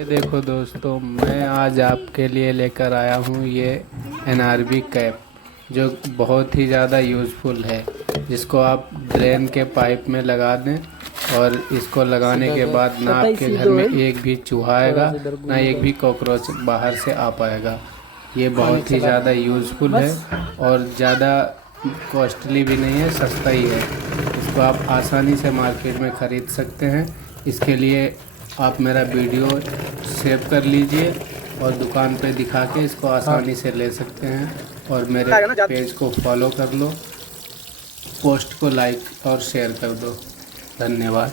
ये देखो दोस्तों, मैं आज आपके लिए लेकर आया हूँ ये NRB कैप, जो बहुत ही ज़्यादा यूज़फुल है। जिसको आप ड्रेन के पाइप में लगा दें और इसको लगाने के बाद ना आपके घर में एक भी चूहा आएगा, ना एक भी कॉकरोच बाहर से आ पाएगा। ये बहुत ही ज़्यादा यूज़फुल है और ज़्यादा कॉस्टली भी नहीं है, सस्ता ही है। इसको आप आसानी से मार्केट में ख़रीद सकते हैं। इसके लिए आप मेरा वीडियो सेव कर लीजिए और दुकान पे दिखा के इसको आसानी से ले सकते हैं। और मेरे पेज को फॉलो कर लो, पोस्ट को लाइक और शेयर कर दो। धन्यवाद।